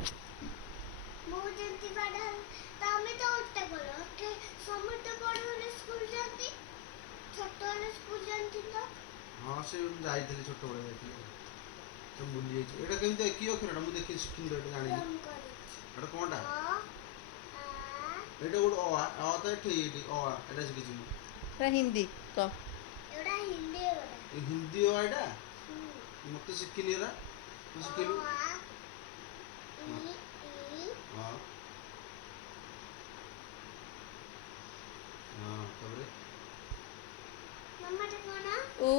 ମୁଁ ଯେମିତି ପଢ଼ା ତମେ ତ ଉଲ୍ଟା କର କି ସମସ୍ତେ ବଡ଼ ହେଲେ ସ୍କୁଲ ଯାଆନ୍ତି ଛୋଟବେଳେ ସ୍କୁଲ ଯାଆନ୍ତି ତ ହଁ ସେ ଯାଇଥିଲି ଛୋଟବେଳେ ଯାଇଥିଲି ତ ଭୁଲି ଯାଇଛି। ଏଇଟା କେମିତି କି ଅକ୍ଷରଟା ମୁଁ ଦେଖି ଶିଖିନି ଏଇଟା ଜାଣିନି। ଏଇଟା କ'ଣଟା? ଏଇଟା ଗୋଟେ ଅ ତ ଏଠି ଅ ଏଇଟା ଶିଖିଛି ମୁଁ। ଏଟା ହିନ୍ଦୀ କ ଏଇଟା ହିନ୍ଦୀ ଏ ହିନ୍ଦୀ ଅ ଏଇଟା ମତେ ଶିଖିନି ଏରା ତୁ ଶିଖେଇଲୁ। ହଁ ହଁ ତାପରେ ମାମାଟା କଣ ଉ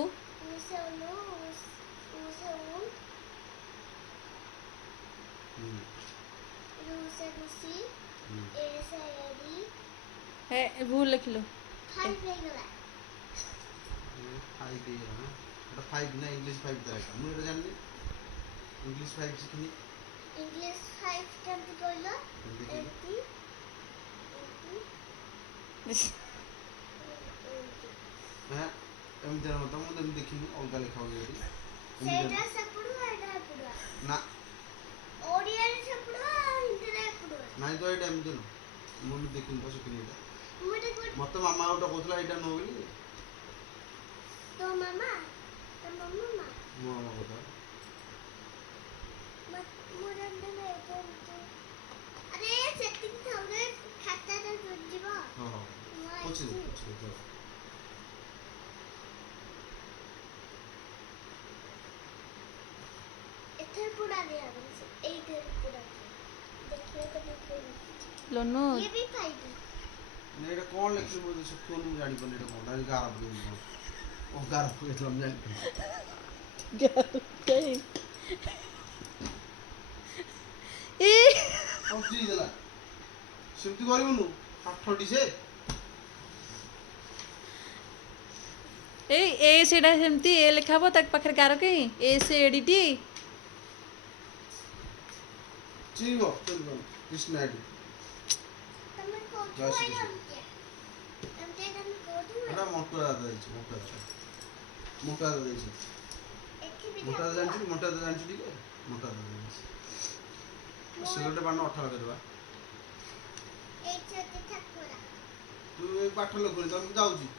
ଉଷଉଲୁ ଉଷଉଲ ରୁଷେ ରୁଷି ଏସେ ଏରି ଏ ଭୁଲ ଲେଖିଲୁ। ଫାଇଭ ହେଇଗଲା। फाइव ହେଇଗଲା ନା ଏଇଟା फाଇଭ ନା ଇଂଲିଶ ଫାଇଭ ତାର ଏଇଟା ମୁଁ ଏଇଟା ଜାଣିନି ଇଂଲିଶ ଫାଇଭ ଶିଖିନି। ଇଂଲିଶ ଫାଇଭ କେମିତି କହିଲ ଦେଖିଲୁ ଏମିତି ହଁ ଏମିତି ମତ ମୁଁ ତ ଏମିତି ଦେଖିନି ଅଲଗା ଲେଖା ହୁଏ ଏଠି ସେଇଟା ସେପଟୁ ଏଇଟା ଏପଟୁ ନା ଓଡ଼ିଆରେ ସେପଟୁ ହିନ୍ଦୀରେ ଏପଟୁ ନାଇଁ ତ ଏଇଟା ଏମିତି ନୁହଁ ମୁଁ ଏମିତି ଦେଖିନି ତ ଶିଖିନି ଏଇଟା ମତେ ମାମା ଗୋଟେ କହୁଥିଲା ଏଇଟା ନୁହଁ ବୋଲି ତୋ ମାମା ତୋ ମାମା ମୋ ମାମା କଥା ମୁଁ ଜାଣିଥିଲି ଆରେ ସେତିକି ଥାଉରେ ଖାତାଟା ଯିବ ହଁ ହଁ ପଛରେ ତ ଏଥର ପୁଡ଼ା ଦିଆହବନି ଏଇଥିରେ ପୁଡ଼ା ଦେଖିବା ତ ଦେଖେଇବି ଲୋନୁ ଇଏ ବି ଖାଇବି ନା ଏଇଟା କ'ଣ ଲେଖିଲି ମୁଁ ଶିଖୁନି ମୁଁ ଜାଣିପାରୁନି ଏଇଟା କ'ଣଟା ଏଇ ଗାର ପକେଇଲି କ'ଣ ଓ ଗାର ପକେଇଥିଲା ମୁଁ ଜାଣିପାରୁନି ଏ କଞ୍ଚି ଦେଲା ସେମିତି କରିବୁନୁ ପାଠଟି ସେ ଏଇ ଏ ସେଇଟା ସେମିତି ଏ ଲେଖା ହବ ତା ପାଖରେ ଗାର କେହି ଏ ସେ ଏଡ଼ିଟି ଚିଙ୍ଗ କୃଷ୍ଣ ଆଇଡି ତମେ କୋଉଠୁ ଜୟ ଶ୍ରୀ ଆଇଲ କୃଷ୍ଣ ଏମିତି ତମେ କୋଉଠୁ ଏଇଟା ଆଇଲ ମୋଟା ଦାଦା ଦେଇଛି ମୋଟା ଦାଦା ଦେଇଛି ଏଠି ବି ମୋଟା ଦାଦା ଠାକୁର ଜାଣିଛୁ ମୋଟା ଦାଦା ଜାଣିଛୁ ଟିକେ ମୋଟା ଦାଦା ଦେଇଛି ସିଲଟେ ବାଣ ଅଠା ଲଗେଇଦେବା ଏଇ ଛୋଟ ଠାକୁର ତୁ ଏ ପାଠ ଲେଖୁନି ତ ମୁଁ ଯାଉଛି